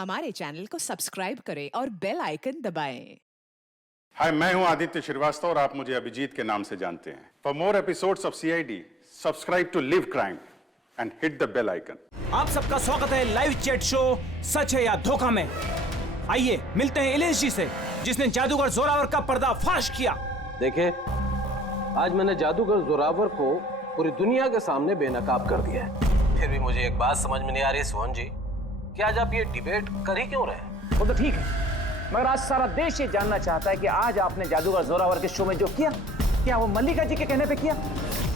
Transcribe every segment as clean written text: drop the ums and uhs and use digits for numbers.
हमारे चैनल को सब्सक्राइब करें और बेल आइकन दबाएं। हाय, मैं हूं आदित्य श्रीवास्तव और आप मुझे अभिजीत के नाम से जानते हैं। For more episodes of CID, subscribe to Live Crime and hit the bell icon. आप सबका स्वागत है लाइव चैट शो सच है या धोखा में। आइए मिलते हैं इलेश जी से, जिसने जादूगर जोरावर का पर्दाफाश किया। देखिए, आज मैंने जादूगर जोरावर को पूरी दुनिया के सामने बेनकाब कर दिया है। फिर भी मुझे एक बात समझ में नहीं आ रही सोहन जी, कि आज आप ये डिबेट कर ही क्यों रहे? वो तो ठीक है, मगर आज सारा देश ये जानना चाहता है कि आज आपने जादूगर जोरावर के शो में जो किया, क्या वो मल्लिका जी के कहने पे किया?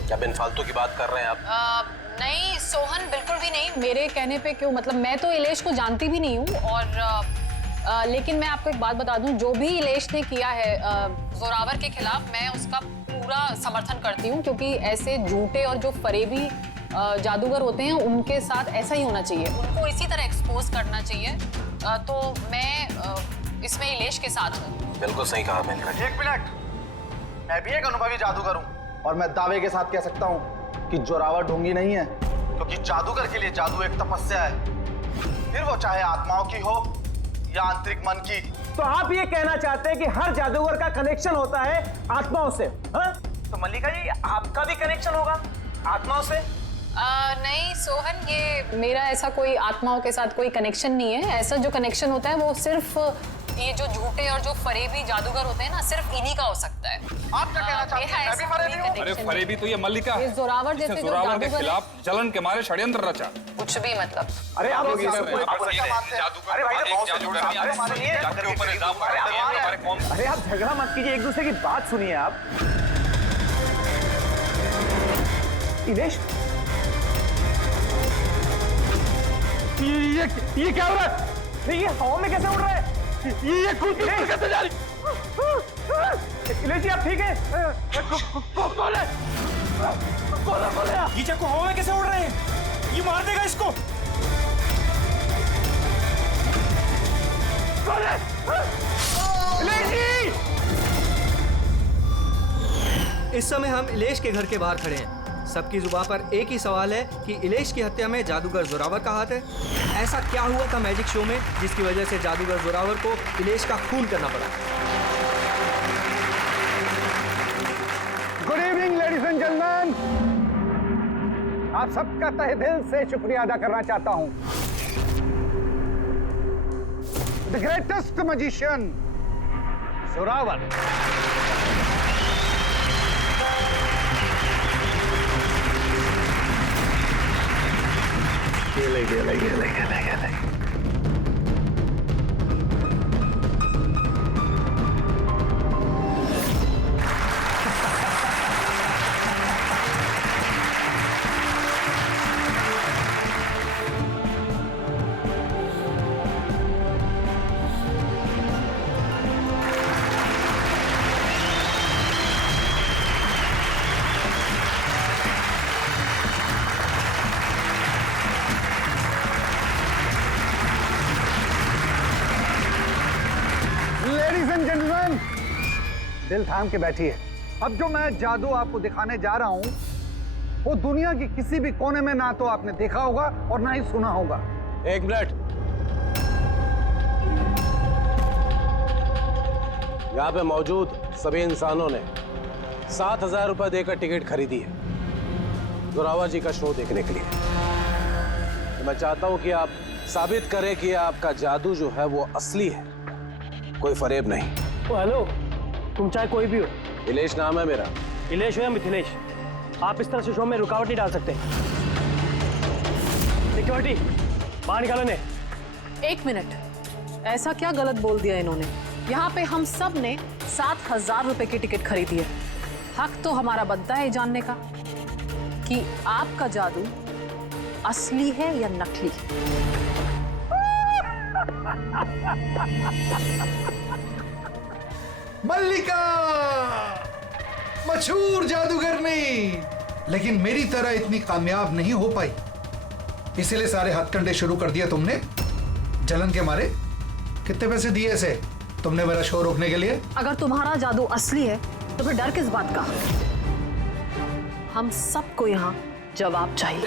क्या बिन फालतू की बात कर रहे हैं आप? नहीं सोहन, बिल्कुल भी नहीं। मेरे कहने पे क्यों, मतलब मैं तो इलेश को जानती भी नहीं हूँ। और लेकिन मैं आपको एक बात बता दूं, जो भी इलेश ने किया है जोरावर के खिलाफ, मैं उसका पूरा समर्थन करती हूँ, क्योंकि ऐसे झूठे और जो फरेबी जादूगर होते हैं उनके साथ ऐसा ही होना चाहिए, उनको इसी तरह एक्सपोज करना चाहिए। तो मैं इसमें इलेश के साथ हूँ। बिल्कुल सही कहा मैंने। एक मिनट, मैं भी एक अनुभवी जादूगर हूँ और मैं दावे के साथ कह सकता हूँ कि जोरावर ढोंगी नहीं है, क्योंकि जादूगर के लिए जादू एक तपस्या है, फिर वो चाहे आत्माओं की हो या आंतरिक मन की। तो आप ये कहना चाहते हैं कि हर जादूगर का कनेक्शन होता है आत्माओं से? हाँ? तो मल्लिका जी, आपका भी कनेक्शन होगा आत्माओं से? नहीं सोहन, ये मेरा ऐसा कोई आत्माओं के साथ कोई कनेक्शन नहीं है। ऐसा जो कनेक्शन होता है वो सिर्फ ये जो झूठे और जो फरेबी जादूगर होते हैं ना, सिर्फ इन्हीं का हो सकता है। आप क्या कहना चाहते हैं? मैं भी फरेबी हूँ? अरे फरेबी तो ये मल्लिका ये जोरावर जैसे जो जोरावर के जादूगर खिलाफ जलन के मारे षड्यंत्र रचा। कुछ भी मतलब। अरे आप लोग अरे आप झगड़ा मत कीजिए, एक दूसरे की बात सुनिए। आप इलेश, ये क्या हो रहा है? ये हवा में कैसे उड़ रहा है? ये कूद कैसे जा रही? इलेश जी, आप ठीक है? कौन है? कौन है? ये चाकू हवा में कैसे उड़ रहे हैं? ये मार देगा इसको। कौन है? इलेश जी! इस समय हम इलेश के घर के बाहर खड़े हैं। सबकी जुबान पर एक ही सवाल है कि इलेश की हत्या में जादूगर जोरावर का हाथ है। ऐसा क्या हुआ था मैजिक शो में जिसकी वजह से जादूगर जोरावर को इलेश का खून करना पड़ा? Good evening ladies and gentleman, आप सबका तहे दिल से शुक्रिया अदा करना चाहता हूं। द ग्रेटेस्ट मैजिशियन जोरावर गेले। दिल थाम के बैठिए। अब जो मैं जादू आपको दिखाने जा रहा हूं, वो दुनिया की किसी भी कोने में ना तो आपने देखा होगा और ना ही सुना होगा। एक मिनट, यहाँ पे मौजूद सभी इंसानों ने 7,000 रुपए देकर टिकट खरीदी है जोरावर जी का शो देखने के लिए। तो मैं चाहता हूं कि आप साबित करें कि आपका जादू जो है वो असली है, कोई फरेब नहीं। ओ हेलो, तुम चाहे कोई भी हो। इलेश नाम है मेरा। इलेश हो या मिथिलेश, आप इस तरह से शो में रुकावट नहीं डाल सकते। सिक्योरिटी, बाहर निकालो इन्हें। एक मिनट, ऐसा क्या गलत बोल दिया इन्होंने? यहाँ पे हम सब ने 7,000 रुपए की टिकट खरीदी है। हक तो हमारा बनता है जानने का कि आपका जादू असली है या नकली। मल्लिका मशहूर जादूगरनी, लेकिन मेरी तरह इतनी कामयाब नहीं हो पाई, इसीलिए सारे हथकंडे शुरू कर दिए तुमने जलन के मारे। कितने पैसे दिए इसे तुमने मेरा शो रोकने के लिए? अगर तुम्हारा जादू असली है तो फिर डर किस बात का? हम सबको यहाँ जवाब चाहिए।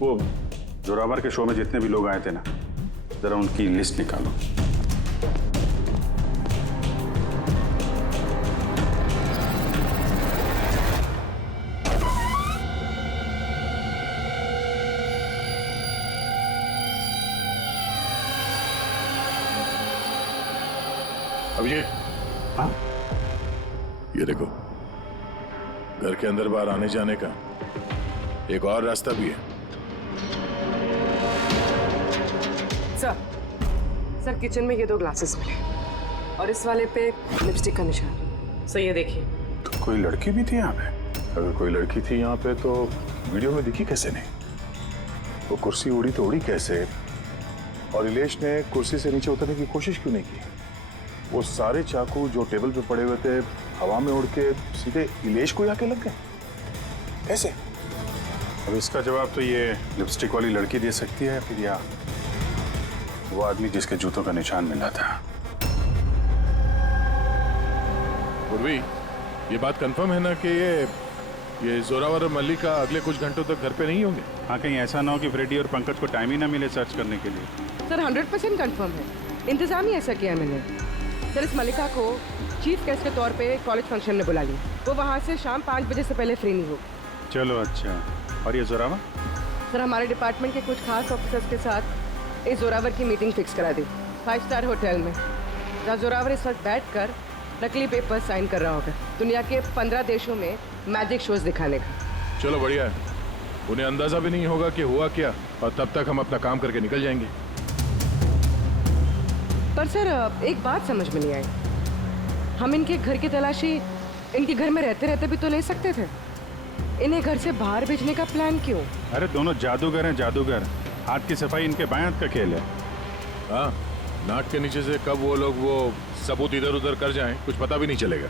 वो जोरावर के शो में जितने भी लोग आए थे ना, जरा उनकी लिस्ट निकालो। अभिजीत, हाँ? ये देखो, घर के अंदर बाहर आने जाने का एक और रास्ता भी है। सर किचन में ये 2 ग्लासेस मिले और इस वाले पे लिपस्टिक का निशान। सर ये देखिए। तो कोई लड़की भी थी यहाँ पे? अगर कोई लड़की थी यहाँ पे तो वीडियो में दिखी कैसे नहीं? वो कुर्सी उड़ी तो उड़ी कैसे? और इलेश ने कुर्सी से नीचे उतरने की कोशिश क्यों नहीं की? वो सारे चाकू जो टेबल पे पड़े हुए थे हवा में उड़ के सीधे इलेश को आके लग गए कैसे? अब इसका जवाब तो ये लिपस्टिक वाली लड़की दे सकती है, फिर या वो आदमी जिसके जूतों का निशान मिला था। उर्वी, ये बात कंफर्म है ना कि ये जोरावर और मल्लिका अगले कुछ घंटों तक घर पे नहीं होंगे? हाँ, कहीं ऐसा ना हो कि फ्रेडी और पंकज को टाइम ही ना मिले सर्च करने के लिए। सर 100% कंफर्म है, इंतजाम ही ऐसा किया मैंने। सर इस मल्लिका को चीफ गेस्ट के तौर पे कॉलेज फंक्शन में बुला लिया। वो वहाँ से शाम 5 बजे से पहले फ्री नहीं होगी। चलो अच्छा। और ये जोरावर? सर हमारे डिपार्टमेंट के कुछ खास ऑफिसर्स के साथ इस जोरावर की मीटिंग फिक्स करा दी 5 स्टार होटल में, जहाँ जोरावर इस वक्त बैठ कर नकली पेपर साइन कर रहा होगा दुनिया के 15 देशों में मैजिक शोज दिखाने का। चलो बढ़िया है, उन्हें अंदाजा भी नहीं होगा कि हुआ क्या, और तब तक हम अपना काम करके निकल जाएंगे। पर सर एक बात समझ में नहीं आई, हम इनके घर की तलाशी इनके घर में रहते रहते भी तो ले सकते थे, इन्हें घर से बाहर भेजने का प्लान क्यों? अरे दोनों जादूगर हैं, जादूगर। हाथ की सफाई इनके बाएं हाथ का खेल है। हाँ, नाक के नीचे से कब वो लोग वो सबूत इधर उधर कर जाएं कुछ पता भी नहीं चलेगा।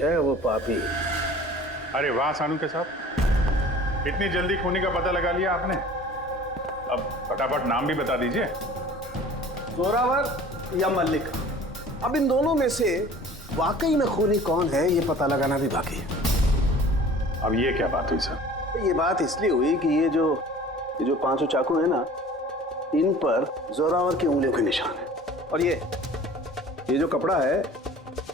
है वो पापी। अरे वाह सानू के साहब, इतनी जल्दी खूनी का पता लगा लिया आपने। अब फटाफट नाम भी बता दीजिए। जोरावर या मल्लिका, अब इन दोनों में से वाकई में खूनी कौन है ये पता लगाना भी बाकी है। अब ये क्या बात हुई सर? ये बात इसलिए हुई कि ये जो 5 चाकू है ना, इन पर जोरावर की उंगलियों के निशान है, और ये जो कपड़ा है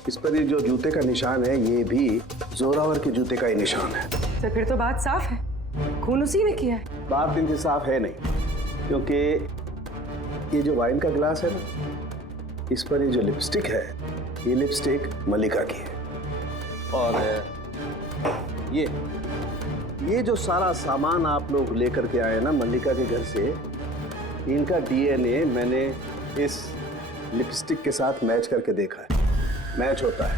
इस पर ये जो जूते का निशान है ये भी जोरावर के जूते का ही निशान है। तो फिर तो बात साफ है, खून उसी ने किया है। बात दिन से साफ है नहीं, क्योंकि ये जो वाइन का ग्लास है ना, इस पर ये जो लिपस्टिक है ये लिपस्टिक मल्लिका की है, और ये जो सारा सामान आप लोग लेकर के आए ना मल्लिका के घर से, इनका डीएनए मैंने इस लिपस्टिक के साथ मैच करके देखा है। मैच होता है,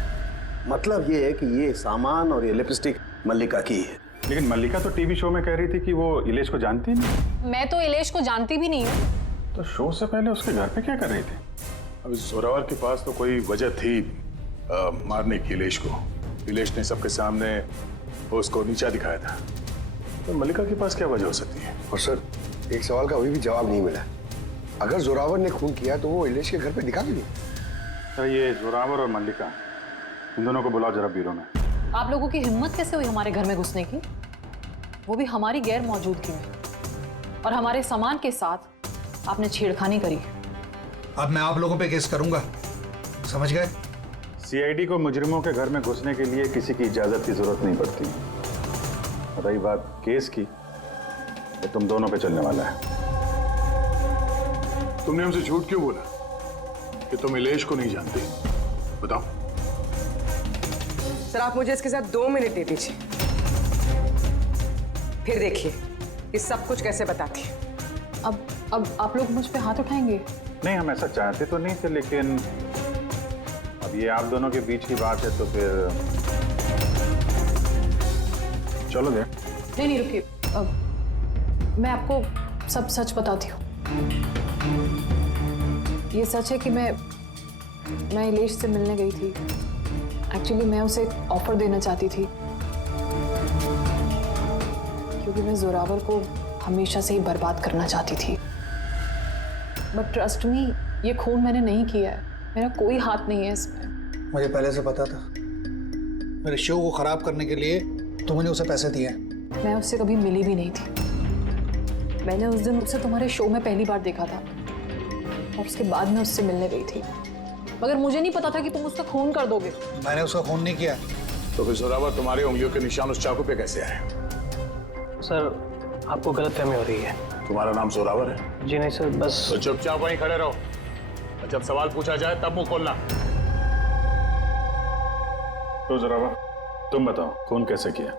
मतलब ये है कि ये सामान और ये लिपस्टिक मल्लिका की है। लेकिन मल्लिका तो टीवी शो में कह रही थी कि वो इलेश को जानती नहीं। मैं तो इलेश को जानती भी नहीं हूँ। तो शो से पहले उसके घर पे क्या कर रही थी? अब जोरावर के पास तो कोई वजह थी मारने की इलेश को। इलेश ने सबके सामने उसको नीचा दिखाया था, तो मल्लिका के पास क्या वजह हो सकती है? और सर एक सवाल का अभी भी जवाब नहीं मिला, अगर जोरावर ने खून किया तो वो इलेश के घर पे दिखा क्यों नहीं? तो ये जोरावर और मल्लिका, इन दोनों को बुलाओ जरा ब्यूरो में। आप लोगों की हिम्मत कैसे हुई हमारे घर में घुसने की, वो भी हमारी गैर मौजूदगी में, और हमारे सामान के साथ आपने छेड़खानी करी। अब मैं आप लोगों पे केस करूंगा, समझ गए? सीआईडी को मुजरिमों के घर में घुसने के लिए किसी की इजाजत की जरूरत नहीं पड़ती। रही बात केस की, तो तुम दोनों पे चलने वाला है। तुमने हमसे झूठ क्यों बोला कि तुम इलेश को नहीं जानते? बताओ। सर आप मुझे इसके साथ 2 मिनट दे दीजिए, फिर देखिए ये सब कुछ कैसे बताती है। अब आप लोग मुझ पे हाथ उठाएंगे? नहीं, हम ऐसा चाहते तो नहीं थे, लेकिन अब ये आप दोनों के बीच की बात है तो फिर चलो गए। नहीं रुकिए, मैं आपको सब सच बताती हूँ। ये सच है कि मैं इलेश से मिलने गई थी। एक्चुअली मैं उसे एक ऑफर देना चाहती थी, क्योंकि मैं जोरावर को हमेशा से ही बर्बाद करना चाहती थी। बट ट्रस्ट मी, ये खून मैंने नहीं किया है, मेरा कोई हाथ नहीं है इसमें। मुझे पहले से पता था। मेरे शो को खराब करने के लिए तुमने उसे पैसे दिए। मैं उससे कभी मिली भी नहीं थी। मैंने उस दिन उसे तुम्हारे शो में पहली बार देखा था और उसके बाद मैं उससे मिलने गई थी, मगर मुझे नहीं पता था कि तुम उसका खून कर दोगे। मैंने उसका खून नहीं किया। तो फिर जोरावर तुम्हारी उंगलियों के निशान उस चाकू पे कैसे आए? सर आपको गलतफहमी हो रही है। तुम्हारा नाम जोरावर है? जी नहीं सर, बस। तो चुपचाप वहीं खड़े रहो, और जब सवाल पूछा जाए तब मुंह खोलना। तो जोरावर तुम बताओ, खून कैसे किया?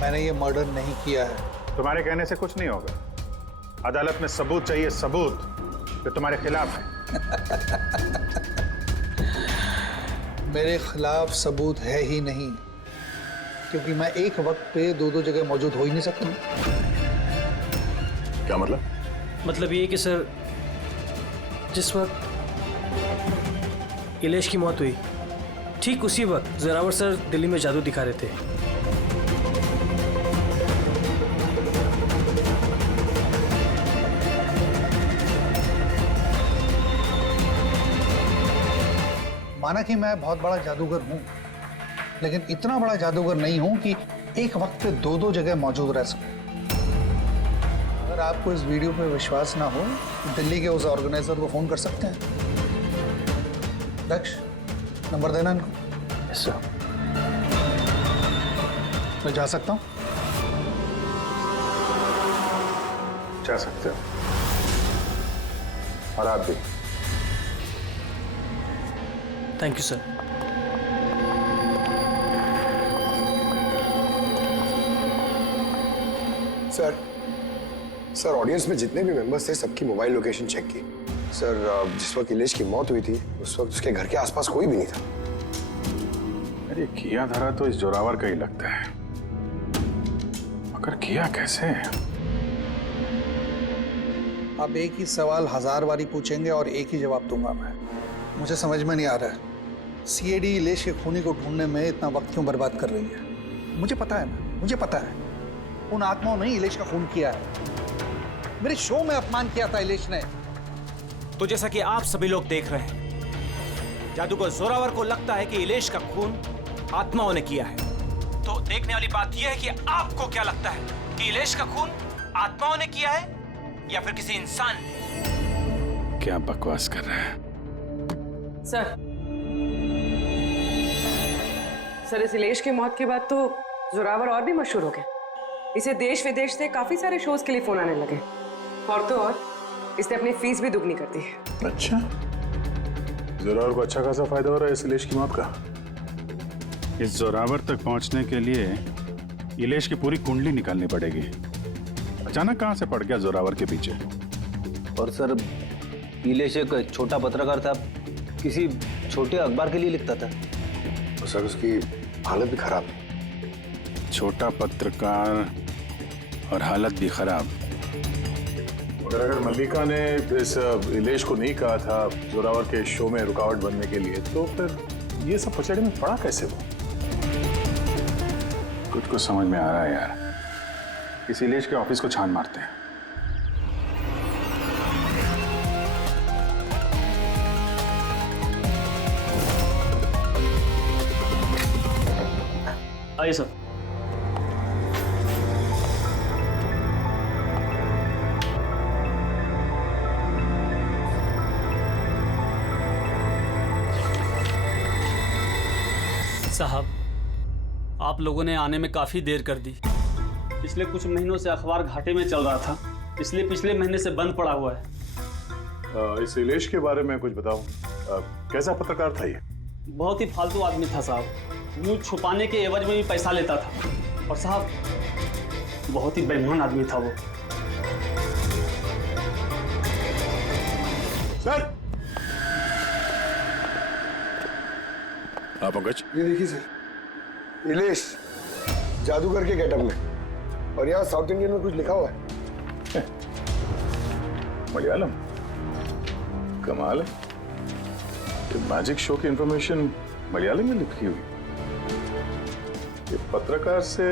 मैंने ये मर्डर नहीं किया है। तुम्हारे कहने से कुछ नहीं होगा। अदालत में सबूत चाहिए, सबूत जो तुम्हारे खिलाफ है। मेरे खिलाफ सबूत है ही नहीं, क्योंकि मैं एक वक्त पे 2 जगह मौजूद हो ही नहीं सकता। क्या मतलब? मतलब ये कि सर, जिस वक्त इलेश की मौत हुई, ठीक उसी वक्त जोरावर सर दिल्ली में जादू दिखा रहे थे। माना कि मैं बहुत बड़ा जादूगर हूं, लेकिन इतना बड़ा जादूगर नहीं हूं कि एक वक्त पे 2 जगह मौजूद रह सकूं। अगर आपको इस वीडियो पे विश्वास ना हो, तो दिल्ली के उस ऑर्गेनाइजर को फोन कर सकते हैं। दक्ष, नंबर देना इनको। Yes sir. मैं जा सकता हूं? जा सकते हो, और आप भी। Thank you sir. Sir audience में जितने भी मेंबर्स थे सबकी मोबाइल लोकेशन चेक की। सर जिस वक्त इलेश की मौत हुई थी उस वक्त उसके घर के आसपास कोई भी नहीं था। अरे किया धरा तो इस जोरावर का ही लगता है, मगर किया कैसे? आप एक ही सवाल 1000 बारी पूछेंगे और एक ही जवाब दूंगा मैं। मुझे समझ में नहीं आ रहा है, सीआईडी इलेश के खूनी को ढूंढने में इतना वक्त क्यों बर्बाद कर रही है? मुझे पता है ना, मुझे पता है उन आत्माओं ने इलेश का खून किया है। मेरे शो में अपमान किया था इलेश ने। तो जैसा कि आप सभी लोग देख रहे हैं, जादूगर जोरावर को लगता है कि इलेश का खून आत्माओं ने किया है। तो देखने वाली बात यह है कि आपको क्या लगता है कि इलेश का खून आत्माओं ने किया है या फिर किसी इंसान ने? क्या बकवास कर रहे हैं सर इस इलेश की मौत के बाद तो जोरावर और भी मशहूर हो गया। इसे देश विदेश से काफी सारे शोज के लिए फोन आने लगे, और तो और इसने अपनी फीस भी दुगनी कर दी है। अच्छा, जोरावर को अच्छा खासा फायदा हो रहा है इस इलेश की मौत का। इस जोरावर तक पहुंचने के लिए इलेश की पूरी कुंडली निकालनी पड़ेगी। अचानक कहां से पड़ गया जोरावर के पीछे? और सर, इलेश एक छोटा पत्रकार था, किसी छोटे अखबार के लिए लिखता था। और सर उसकी हालत भी खराब है। छोटा पत्रकार और हालत भी खराब। मगर अगर मल्लिका ने इस इलेश को नहीं कहा था जोरावर के शो में रुकावट बनने के लिए, तो फिर ये सब पचड़े में पड़ा कैसे वो? कुछ समझ में आ रहा है यार। इस इलेश के ऑफिस को छान मारते हैं। आइए सर। साहब, आप लोगों ने आने में काफ़ी देर कर दी। पिछले कुछ महीनों से अखबार घाटे में चल रहा था, इसलिए पिछले महीने से बंद पड़ा हुआ है। इस इलेश के बारे में कुछ बताओ। कैसा पत्रकार था ये? बहुत ही फालतू आदमी था साहब। न्यूज छुपाने के एवज में भी पैसा लेता था। और साहब बहुत ही बेईमान आदमी था वो। सर! हाँ पंकज। ये देखिए सर, इलेश जादूगर के गेटअप में, और यहाँ साउथ इंडियन में कुछ लिखा हुआ है। मलयालम? कमाल है। ये मैजिक शो की इंफॉर्मेशन मलयालम में लिखी हुई। ये पत्रकार से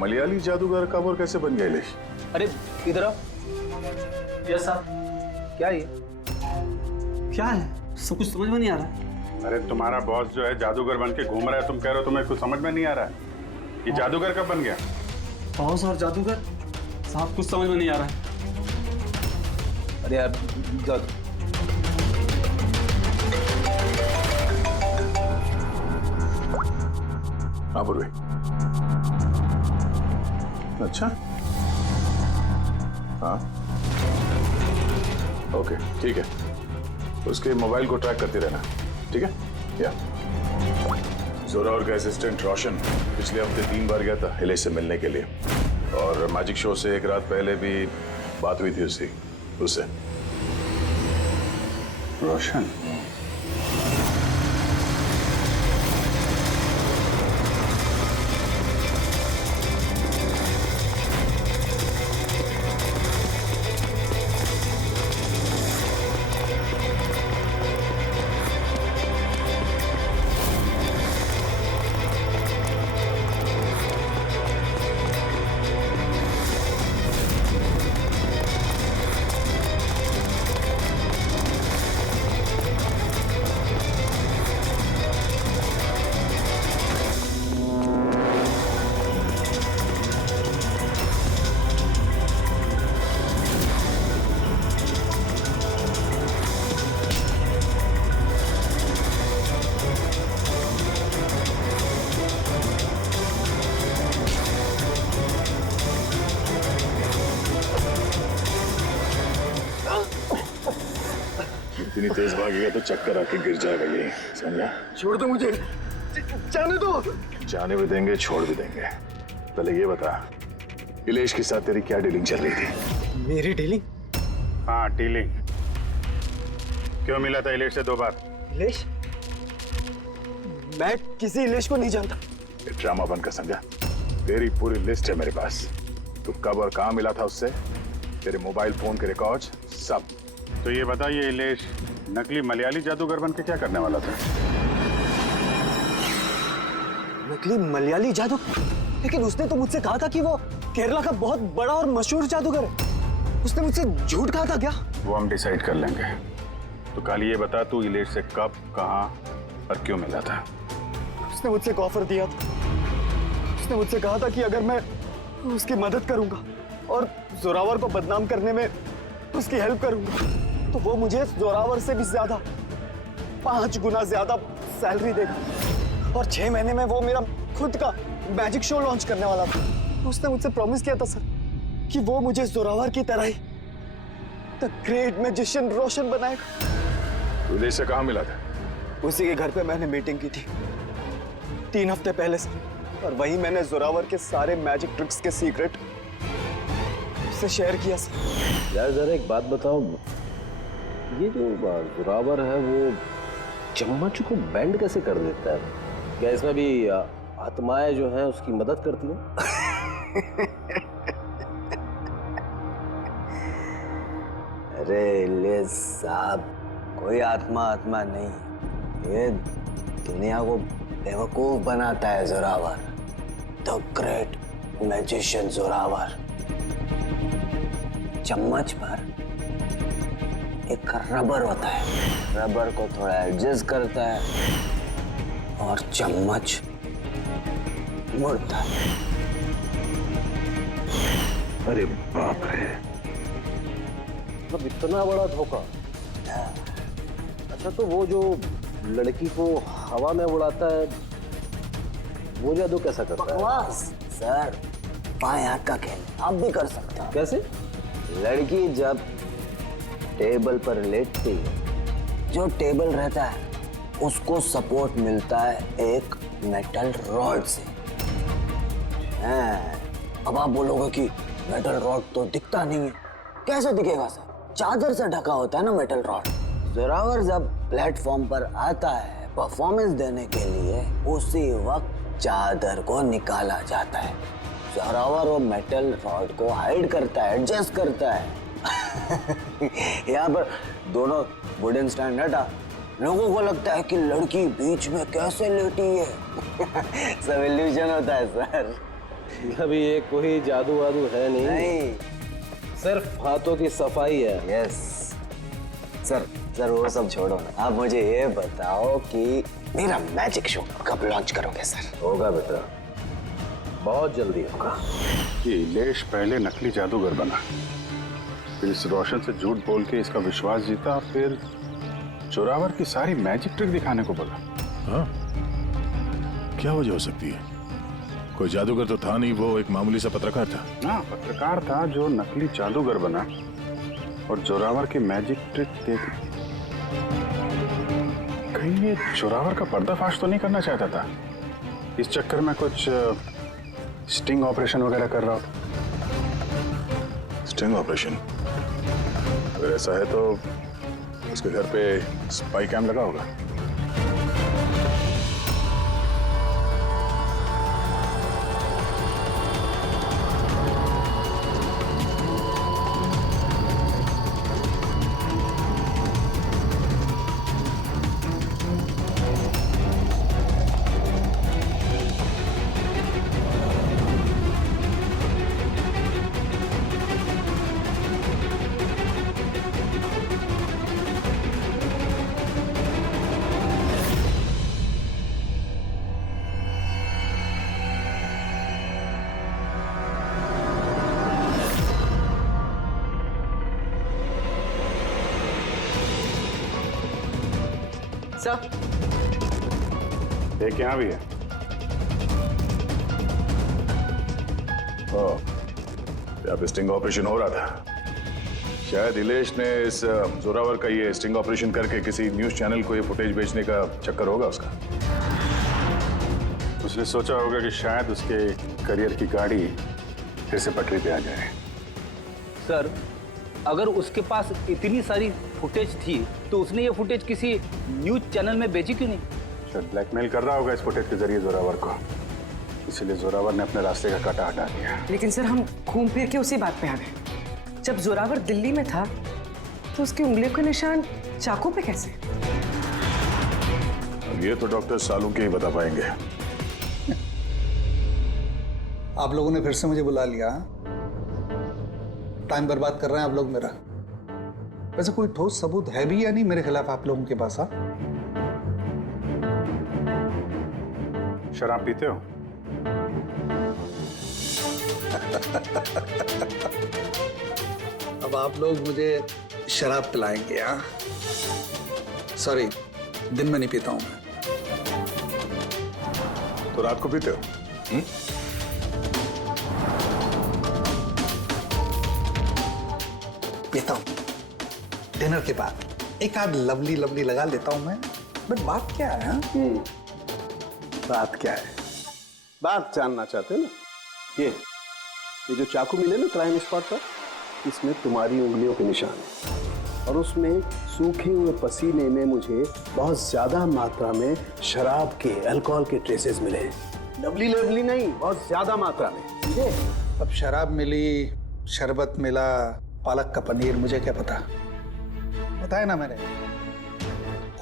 मलयाली जादूगर कब और कैसे बन गया इलेश? अरे इधर आओ। यस साहब। क्या ये? क्या है? सब कुछ समझ में नहीं आ रहा है। अरे तुम्हारा बॉस जो है जादूगर बन के घूम रहा है, तुम कह रहे हो तुम्हें कुछ समझ में नहीं आ रहा है। ये जादूगर कब बन गया? बॉस और जादूगर? साहब कुछ समझ में नहीं आ रहा है। अरे यार जादू। हाँ पूर्वी। अच्छा हाँ ओके ठीक है, उसके मोबाइल को ट्रैक करते रहना, ठीक है? या जोरावर का असिस्टेंट रोशन पिछले हफ्ते 3 बार गया था इलेश से मिलने के लिए, और मैजिक शो से एक रात पहले भी बात हुई थी उससे। रोशन? इतनी तेज भागेगा तो चक्कर आके गिर जाएगा ये, समझा? छोड़ दो मुझे, जाने दो। जाने भी देंगे, छोड़ भी देंगे। पहले ये बता, इलेश के साथ तेरी क्या डीलिंग चल रही थी? मेरी डीलिंग? हाँ डीलिंग। क्यों मिला था इलेश से 2 बार? इलेश? मैं किसी इलेश को नहीं जानता। ये ड्रामा बंद कर, समझा? तेरी पूरी लिस्ट है मेरे पास। तू कब और कहाँ मिला था उससे, तेरे मोबाइल फोन के रिकॉर्ड्स सब। तो ये बता, ये इलेश नकली मलयाली जादूगर बन के क्या करने वाला था? नकली मलयाली जादू? लेकिन उसने तो मुझसे कहा था कि वो केरला का बहुत बड़ा और मशहूर जादूगर है। उसने मुझसे झूठ कहा था क्या? वो हम डिसाइड कर लेंगे। तो कल ये बता, तू इलेश से कब, कहाँ और क्यों मिला था? उसने मुझसे एक ऑफर दिया था। उसने मुझसे कहा था कि अगर मैं उसकी मदद करूंगा और जोरावर को बदनाम करने में उसकी हेल्प करूंगा, तो वो मुझे जोरावर से भी ज्यादा 5 गुना ज्यादा सैलरी देगा। और 6 महीने में वो मेरा खुद का मैजिक शो लॉन्च करने वाला था। उसने मुझसे प्रॉमिस किया था सर कि वो मुझे जोरावर की तरह ही द ग्रेट मैजिशियन रोशन बनाएगा। इलेश से कहाँ मिला था? उसी के घर पे मैंने मीटिंग की थी 3 हफ्ते पहले सर, और वहीं मैंने जोरावर के सारे मैजिक ट्रिक्स के सीक्रेट उससे शेयर किया सर। यार जरा एक बात बताओ, ये जो जोरावर है वो चम्मच को बैंड कैसे कर देता है? क्या इसमें भी आत्माएं जो हैं उसकी मदद करती हैं? अरे इलेश साहब, कोई आत्मा नहीं, ये दुनिया को बेवकूफ बनाता है Zorawar, the great magician Zorawar. चम्मच पर एक रबर होता है, रबर को थोड़ा एडजस्ट करता है और चम्मच मुड़ता है। अरे बाप रे, मतलब इतना बड़ा धोखा। अच्छा तो वो जो लड़की को हवा में उड़ाता है वो जादू कैसा करता है? बकवास सर, बाएं हाथ का खेल आप भी कर सकते हो। कैसे? लड़की जब टेबल पर लेटती है, जो टेबल रहता है उसको सपोर्ट मिलता है एक मेटल रॉड से। अब आप बोलोगे कि मेटल रॉड तो दिखता नहीं है, कैसे दिखेगा सर? चादर से ढका होता है ना मेटल रॉड। जोरावर जब प्लेटफॉर्म पर आता है परफॉर्मेंस देने के लिए, उसी वक्त चादर को निकाला जाता है। जोरावर वो मेटल रॉड को हाइड करता है, एडजस्ट करता है। यहाँ पर दोनों वुडन स्टैंड हटा, लोगों को लगता है कि लड़की बीच में कैसे लेटी है। सब इल्यूजन होता है सर। अभी ये कोई जादू वादू है नहीं, सिर्फ हाथों की सफाई है। यस सर, सर वो सब छोड़ो ना, आप मुझे ये बताओ कि मेरा मैजिक शो कब लॉन्च करोगे सर? होगा बेटा, बहुत जल्दी होगा। ये इलेश पहले नकली जादूगर बना, फिर इस रोशन से झूठ बोल के इसका विश्वास जीता, फिर जोरावर की सारी मैजिक ट्रिक दिखाने को बोला। हाँ, क्या वजह हो सकती है? कोई जादूगर तो था नहीं, वो एक मामूली सा पत्रकार था। हाँ, पत्रकार था जो नकली जादूगर बना और जोरावर की मैजिक ट्रिक देख। कहीं ये जोरावर का पर्दाफाश तो नहीं करना चाहता था? इस चक्कर में कुछ स्टिंग ऑपरेशन वगैरह कर रहा हो? Sting operation? अगर ऐसा है तो उसके घर पे स्पाई कैम लगा होगा। सर, एक यहाँ भी है। यहाँ पे स्टिंग ऑपरेशन हो रहा था। शायद इलेश ने इस जोरावर का ये स्टिंग ऑपरेशन करके किसी न्यूज चैनल को ये फुटेज बेचने का चक्कर होगा उसका। उसने सोचा होगा कि शायद उसके करियर की गाड़ी फिर से पटरी पे आ जाए। सर, अगर उसके पास इतनी सारी फुटेज थी तो उसने ये फुटेज किसी न्यूज चैनल में बेची क्यों नहीं? शायद ब्लैकमेल कर रहा होगा इस फुटेज के जरिए जोरावर को, इसीलिए जोरावर ने अपने रास्ते का कांटा हटा दिया। लेकिन सर, हम घूम फिर के उसी बात पे आ गए। जब जोरावर दिल्ली में था तो उसकी उंगलियों के निशान चाकू पे कैसे? अब ये तो डॉक्टर सालुंके ही बता पाएंगे। आप लोगों ने फिर से मुझे बुला लिया। टाइम बर्बाद कर रहे हैं आप लोग मेरा। वैसे कोई ठोस सबूत है भी या नहीं मेरे खिलाफ आप लोगों के पास? शराब पीते हो? अब आप लोग मुझे शराब पिलाएंगे? हाँ, सॉरी, दिन में नहीं पीता हूं मैं। तो रात को पीते हो? पीता हूं डिनर के बाद, एक आध लवली लवली लगा लेता हूं मैं। बट बात क्या है? हाँ? बात क्या है? बात जानना चाहते हैं ना? ये जो चाकू मिले ना क्राइम स्पॉट पर, इसमें तुम्हारी उंगलियों के निशान है और उसमें सूखे हुए पसीने में मुझे बहुत ज्यादा मात्रा में शराब के, अल्कोहल के ट्रेसेस मिले हैं। लवली लवली नहीं, बहुत ज्यादा मात्रा में। समझे? अब शराब मिली, शरबत मिला, पालक का पनीर, मुझे क्या पता? बताया ना मैंने,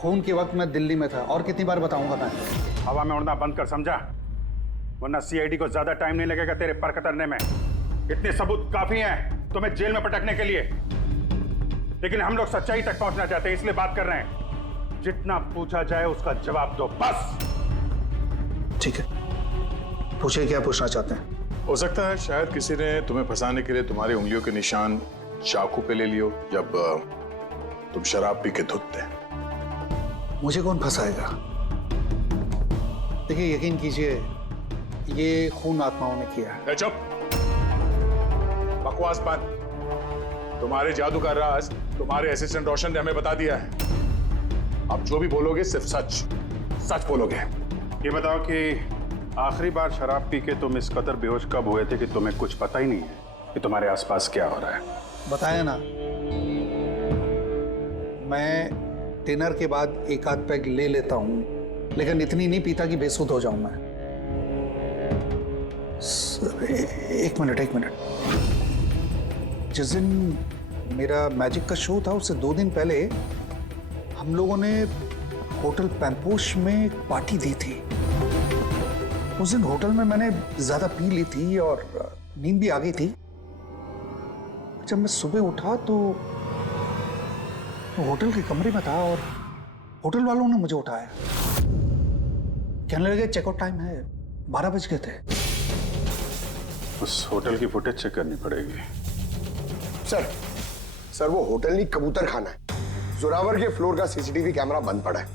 खून के वक्त मैं दिल्ली में था। और कितनी बार बताऊंगा मैं? हवा में उड़ना बंद कर, समझा? वरना सीआईडी को ज्यादा टाइम नहीं लगेगा तेरे पर कतरने में। इतने सबूत काफी हैं तुम्हें जेल में पटकने के लिए, लेकिन हम लोग सच्चाई तक पहुंचना चाहते हैं, इसलिए बात कर रहे हैं। जितना पूछा जाए उसका जवाब दो, बस। ठीक है, पूछिए क्या पूछना चाहते हैं। हो सकता है शायद किसी ने तुम्हें फंसाने के लिए तुम्हारी उंगलियों के निशान चाकू पे ले लियो जब तुम शराब पी के धुत थे। मुझे कौन फंसाएगा? देखिए, यकीन कीजिए, ये खून आत्माओं ने किया है। चुप, बकवास बंद। तुम्हारे जादू का राज तुम्हारे असिस्टेंट रोशन ने हमें बता दिया है। अब जो भी बोलोगे सिर्फ सच सच बोलोगे। ये बताओ कि आखिरी बार शराब पी के तुम इस कदर बेहोश कब हुए थे कि तुम्हें कुछ पता ही नहीं है कि तुम्हारे आसपास क्या हो रहा है? बताया ना, मैं डिनर के बाद एक आध पैग ले लेता हूं, लेकिन इतनी नहीं पीता कि बेसुध हो जाऊं मैं। सर, एक मिनट। जिस दिन मेरा मैजिक का शो था उससे 2 दिन पहले हम लोगों ने होटल पैम्पोश में एक पार्टी दी थी। उस दिन होटल में मैंने ज्यादा पी ली थी और नींद भी आ गई थी। जब मैं सुबह उठा तो होटल के कमरे में था और होटल वालों ने मुझे उठाया। कहने लगे चेकआउट टाइम है, 12 बज गए थे। उस होटल की फुटेज चेक करनी पड़ेगी। सर वो होटल नहीं, कबूतर खाना है। जोरावर के फ्लोर का सीसीटीवी कैमरा बंद पड़ा है।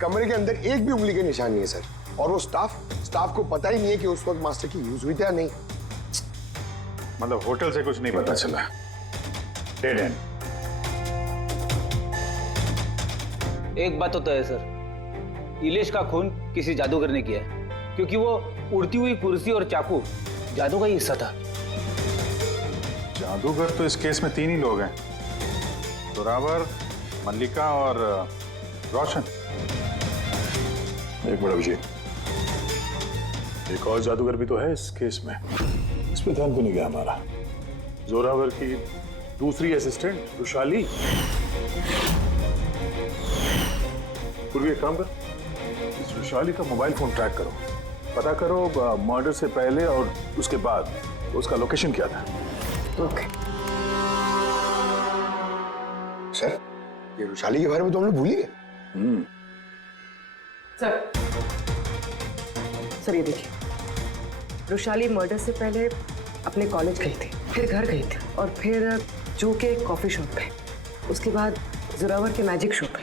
कमरे के अंदर एक भी उंगली के निशान नहीं है सर। और वो स्टाफ को पता ही नहीं है कि उस वक्त मास्टर की यूज हुई थी या नहीं। मतलब होटल से कुछ नहीं पता चला? Dead and. एक बात तो तय है सर, इलेश का खून किसी जादूगर ने किया है, क्योंकि वो उड़ती हुई कुर्सी और चाकू जादू का ही हिस्सा था। जादूगर तो इस केस में 3 ही लोग हैं, जोरावर, मल्लिका और रोशन। एक बड़ा विजय, एक और जादूगर भी तो है इस केस में। इस पे ध्यान क्यों नहीं गया हमारा? जोरावर की दूसरी असिस्टेंट रुशाली। पूर्वी एक काम कर, इस रुशाली का मोबाइल फोन ट्रैक करो, पता करो मर्डर से पहले और उसके बाद उसका लोकेशन क्या था। ओके सर, ये रुशाली के बारे में तो हम लोग भूल ही गए। सर ये देखिए, रुशाली मर्डर से पहले अपने कॉलेज गई थी, फिर घर गई थी और फिर जू के कॉफी शॉप पे, उसके बाद जोरावर के मैजिक शो पे।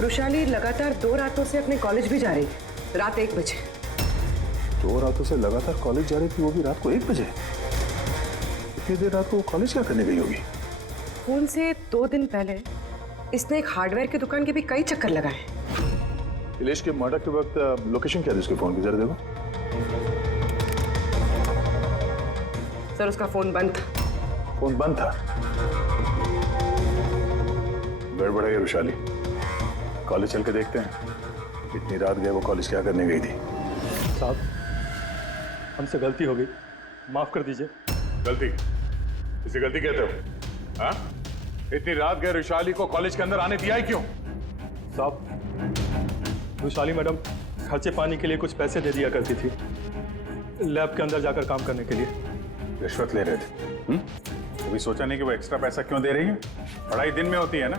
रुशाली लगातार 2 रातों से अपने कॉलेज भी जा रही थी, रात 1 बजे। 2 रातों से लगातार कॉलेज जा रही थी, वो भी रात को 1 बजे? इतनी देर रात को वो कॉलेज क्या करने गई होगी? खून से 2 दिन पहले इसने एक हार्डवेयर की दुकान के भी कई चक्कर लगाए। इलेश के मर्डर के वक्त लोकेशन क्या थी उसके फोन की, जरा देखो। सर उसका फोन बंद था। फोन बंद था? गड़बड़ है रुशाली, कॉलेज चल के देखते हैं। इतनी रात गए वो कॉलेज क्या करने गई थी? साहब, हमसे गलती हो गई, माफ कर दीजिए। गलती? इसे गलती कहते हो? हाँ? इतनी रात गए रुशाली को कॉलेज के अंदर आने दिया ही क्यों? साहब, रुशाली मैडम खर्चे पानी के लिए कुछ पैसे दे दिया करती थी, लैब के अंदर जाकर काम करने के लिए। रिश्वत ले रहे थे? कभी सोचा नहीं कि वो एक्स्ट्रा पैसा क्यों दे रही है? पढ़ाई दिन में होती है ना,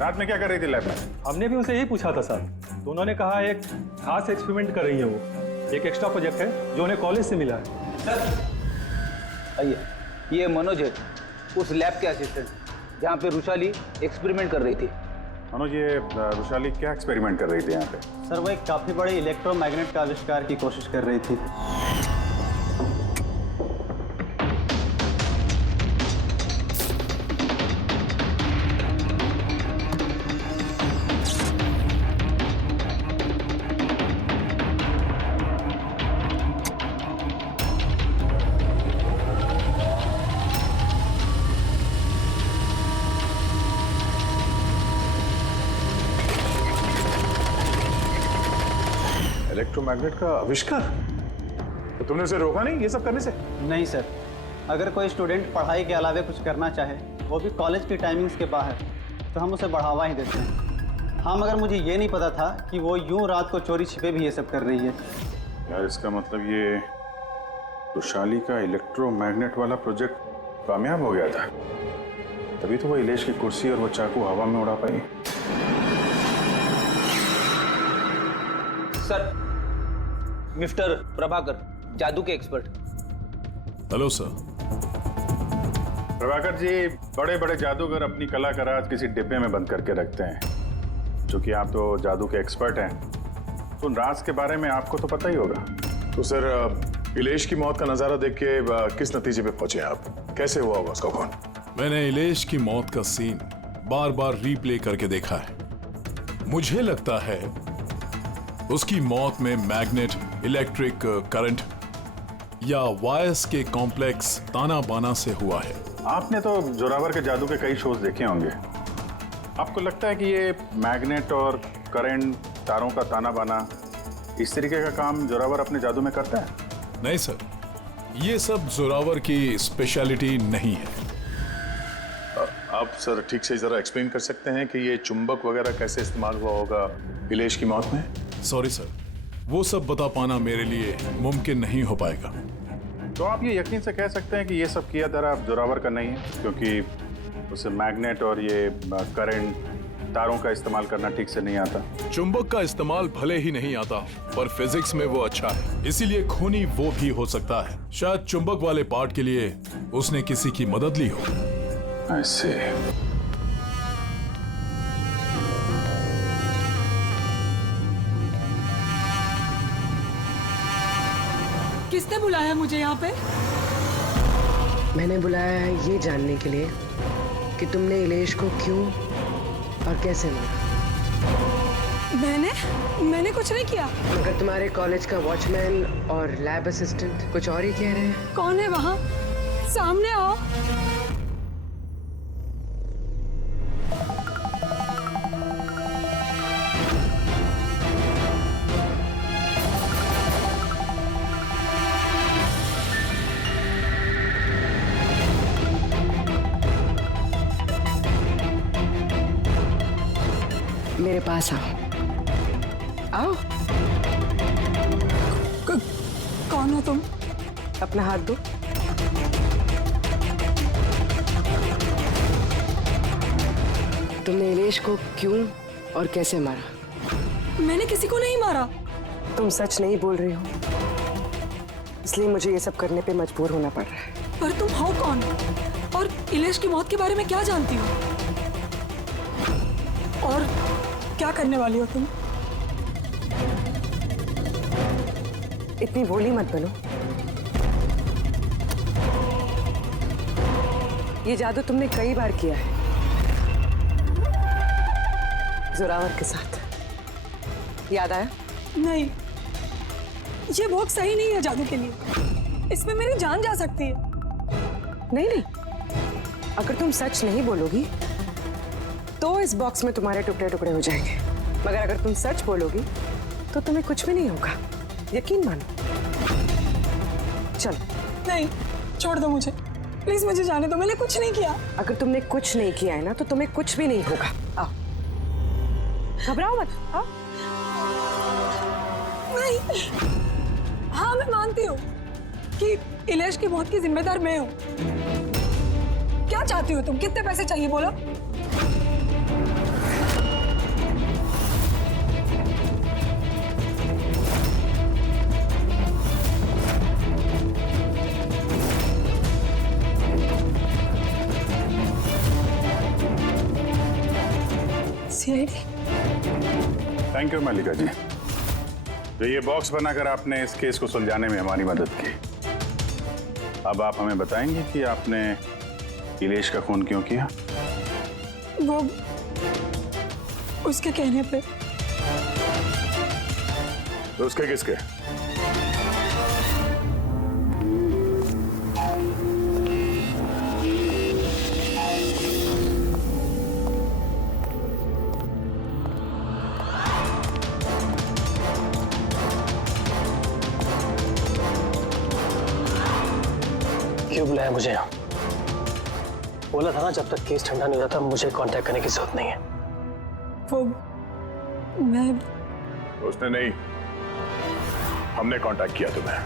रात में क्या कर रही थी लैब में? हमने भी उनसे यही पूछा था साहब, तो उन्होंने कहा एक खास एक्सपेरिमेंट कर रही है वो, एक एक्स्ट्रा प्रोजेक्ट है जो उन्हें कॉलेज से मिला है। सर आइए, ये मनोज है, उस लैब के असिस्टेंट जहाँ पे रुशाली एक्सपेरिमेंट कर रही थी। मनोज, ये रुशाली क्या एक्सपेरिमेंट कर रही थी यहाँ पे? सर वो एक काफी बड़े इलेक्ट्रोमैग्नेट का आविष्कार की कोशिश कर रही थी। इलेक्ट्रोमैग्नेट का आविष्कार? तो तुमने उसे रोका नहीं ये सब करने से? नहीं सर, अगर कोई स्टूडेंट पढ़ाई के अलावा कुछ करना चाहे, वो भी कॉलेज की टाइमिंग्स के बाहर, तो हम उसे बढ़ावा ही देते हैं। हाँ, मगर मुझे ये नहीं पता था कि वो यूं रात को चोरी छिपे भी ये सब कर रही है। यार इसका मतलब ये रुशाली का इलेक्ट्रोमैग्नेट वाला प्रोजेक्ट कामयाब हो गया था, तभी तो वो इलेश की कुर्सी और वो चाकू हवा में उड़ा पाई। सर, मिस्टर प्रभाकर, जादू के expert. Hello sir. Prabhakar ji, बड़े बड़े जादूगर अपनी कला का राज किसी डिब्बे में बंद करके रखते हैं। चूंकि आप तो जादू के एक्सपर्ट हैं, तो उन राज के बारे में आपको तो पता ही होगा। तो सर इलेश की मौत का नजारा देख के किस नतीजे पे पहुंचे आप? कैसे हुआ होगा उसका खून? मैंने इलेश की मौत का सीन बार बार रीप्ले करके देखा है। मुझे लगता है उसकी मौत में मैग्नेट, इलेक्ट्रिक करंट या वायर्स के कॉम्प्लेक्स ताना बाना से हुआ है। आपने तो जोरावर के जादू के कई शोज देखे होंगे। आपको लगता है कि ये मैग्नेट और करंट, तारों का ताना बाना, इस तरीके का काम जोरावर अपने जादू में करता है? नहीं सर, ये सब जोरावर की स्पेशलिटी नहीं है। आप सर ठीक से जरा एक्सप्लेन कर सकते हैं कि ये चुंबक वगैरह कैसे इस्तेमाल हुआ होगा इलेश की मौत में? सॉरी सर, वो सब बता पाना मेरे लिए मुमकिन नहीं हो पाएगा। तो आप ये यकीन से कह सकते हैं कि ये सब किया धरा जोरावर का नहीं है, क्योंकि उसे मैग्नेट और ये करंट, तारों का इस्तेमाल करना ठीक से नहीं आता। चुंबक का इस्तेमाल भले ही नहीं आता, पर फिजिक्स में वो अच्छा है, इसीलिए खूनी वो भी हो सकता है। शायद चुंबक वाले पार्ट के लिए उसने किसी की मदद ली हो। ऐसे किसने बुलाया मुझे यहाँ पे? मैंने बुलाया है ये जानने के लिए कि तुमने इलेश को क्यों और कैसे मारा। मैंने कुछ नहीं किया। मगर तुम्हारे कॉलेज का वॉचमैन और लैब असिस्टेंट कुछ और ही कह रहे हैं। कौन है वहाँ? सामने आओ। मेरे पास आओ। आओ। कौन हो तुम? अपना हाथ दो। तुमने इलेश को क्यों और कैसे मारा? मैंने किसी को नहीं मारा। तुम सच नहीं बोल रही हो, इसलिए मुझे ये सब करने पे मजबूर होना पड़ रहा है। पर तुम हो कौन और इलेश की मौत के बारे में क्या जानती हो? और क्या करने वाली हो तुम? इतनी भोली मत बनो। ये जादू तुमने कई बार किया है, जोरावर के साथ। याद आया? नहीं, ये बहुत सही नहीं है जादू के लिए। इसमें मेरी जान जा सकती है। नहीं, अगर तुम सच नहीं बोलोगी तो इस बॉक्स में तुम्हारे टुकड़े टुकड़े हो जाएंगे, मगर अगर तुम सच बोलोगी तो तुम्हें कुछ भी नहीं होगा। यकीन मानो। चलो। नहीं, छोड़ दो मुझे, प्लीज मुझे जाने दो। मैंने कुछ नहीं किया। अगर तुमने कुछ नहीं किया है ना तो तुम्हें कुछ भी नहीं होगा। आओ, घबराओ मत। आओ। नहीं। हाँ, मैं मानती हूँ कि इलेश की मौत की जिम्मेदार मैं हूँ। क्या चाहती हो तुम? कितने पैसे चाहिए बोलो? थैंक यू मल्लिका जी, तो ये बॉक्स बनाकर आपने इस केस को सुलझाने में हमारी मदद की। अब आप हमें बताएंगे कि आपने इलेश का खून क्यों किया? वो उसके कहने पे। तो उसके किसके? क्यों बुलाया मुझे यहाँ? बोला था ना जब तक केस ठंडा नहीं हो जाता मुझे कांटेक्ट करने की जरूरत नहीं है। वो मैं उसने नहीं, हमने कांटेक्ट किया तुम्हें।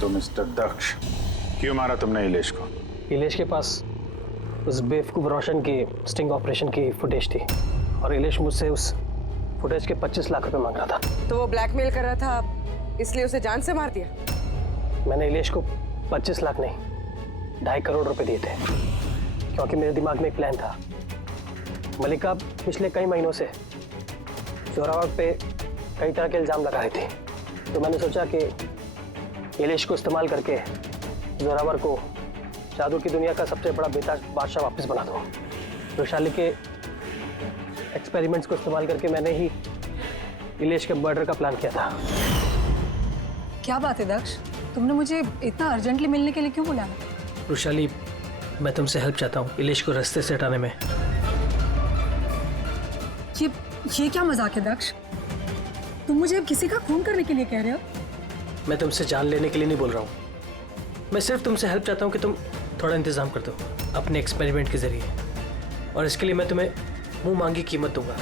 तो मिस्टर दक्ष, क्यों मारा तुमने इलेश को? इलेश के पास उस बेवकूफ रोशन की स्टिंग ऑपरेशन की फुटेज थी और इलेश मुझसे उस फुटेज के 25 लाख रुपए मांग रहा था। तो वो ब्लैकमेल कर रहा था, इसलिए उसे जान से मार दिया? मैंने इलेश को 25 लाख नहीं 2.5 करोड़ रुपए दिए थे, क्योंकि मेरे दिमाग में एक प्लान था मलिका पिछले कई महीनों से जोरावर पे कई तरह के इल्जाम लगा रही थी, तो मैंने सोचा कि इलेश को इस्तेमाल करके जोरावर को जादू की दुनिया का सबसे बड़ा बेताज बादशाह वापस बना दो। वैशाली के एक्सपेरिमेंट्स को इस्तेमाल करके मैंने ही इलेश के मर्डर का प्लान किया था। क्या बात है दक्ष, तुमने मुझे इतना अर्जेंटली मिलने के लिए क्यों बुलाया? वैशाली, मैं तुमसे हेल्प चाहता हूँ इलेश को रास्ते से हटाने में। ये क्या मजाक है दक्ष? तुम मुझे अब किसी का खून करने के लिए कह रहे हो? मैं तुमसे जान लेने के लिए नहीं बोल रहा हूँ, मैं सिर्फ तुमसे हेल्प चाहता हूँ कि तुम थोड़ा इंतजाम कर दो अपने एक्सपेरिमेंट के जरिए, और इसके लिए मैं तुम्हें मुंह मांगी कीमत दूंगा।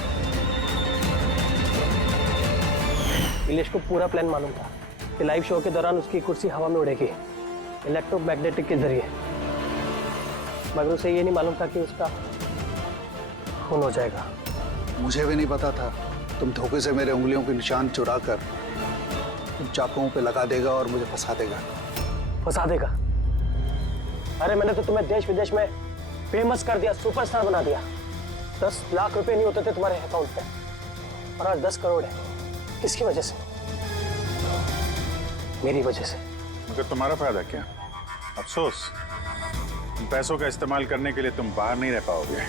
इलेश को पूरा प्लान मालूम था कि लाइव शो के दौरान उसकी कुर्सी हवा में उड़ेगी इलेक्ट्रोमैग्नेटिक के जरिए, मगर उसे ये नहीं मालूम था कि उसका खून हो जाएगा। मुझे भी नहीं पता था तुम धोखे से मेरे उंगलियों के निशान चुरा कर तुम चाकुओं पे लगा देगा और मुझे फंसा देगा। फंसा देगा? अरे मैंने तो तुम्हें देश विदेश में फेमस कर दिया, सुपरस्टार बना दिया। 10 लाख रुपए नहीं होते थे तुम्हारे अकाउंट पे, और आज 10 करोड़ है। किसकी वजह से? मेरी वजह से। मगर तुम्हारा फायदा क्या? अफसोस, पैसों का इस्तेमाल करने के लिए तुम बाहर नहीं रह पाओगे।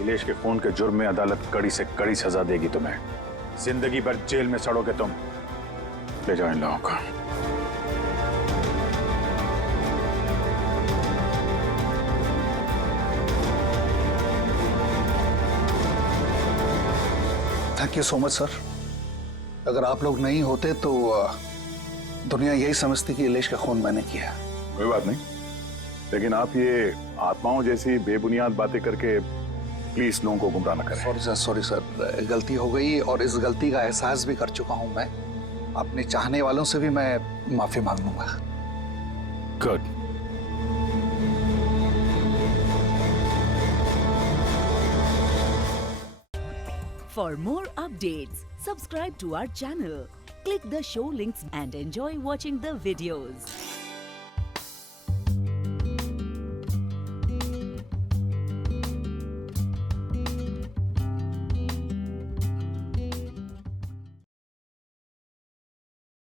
इलेश के खून के जुर्म में अदालत कड़ी से कड़ी सजा देगी तुम्हें। जिंदगी भर जेल में सड़ोगे तुम। ले जाओ इन लोगों को। Thank you so much sir. अगर आप लोग नहीं होते तो दुनिया यही समझती कि इलेश का खून मैंने किया। कोई बात नहीं, लेकिन आप ये आत्माओं जैसी बेबुनियाद बातें करके प्लीज लोगों को गुमराह न करें। सॉरी सर, गलती हो गई और इस गलती का एहसास भी कर चुका हूं मैं। अपने चाहने वालों से भी मैं माफी मांग लूंगा। Good. For more updates, subscribe to our channel, click the show links and enjoy watching the videos.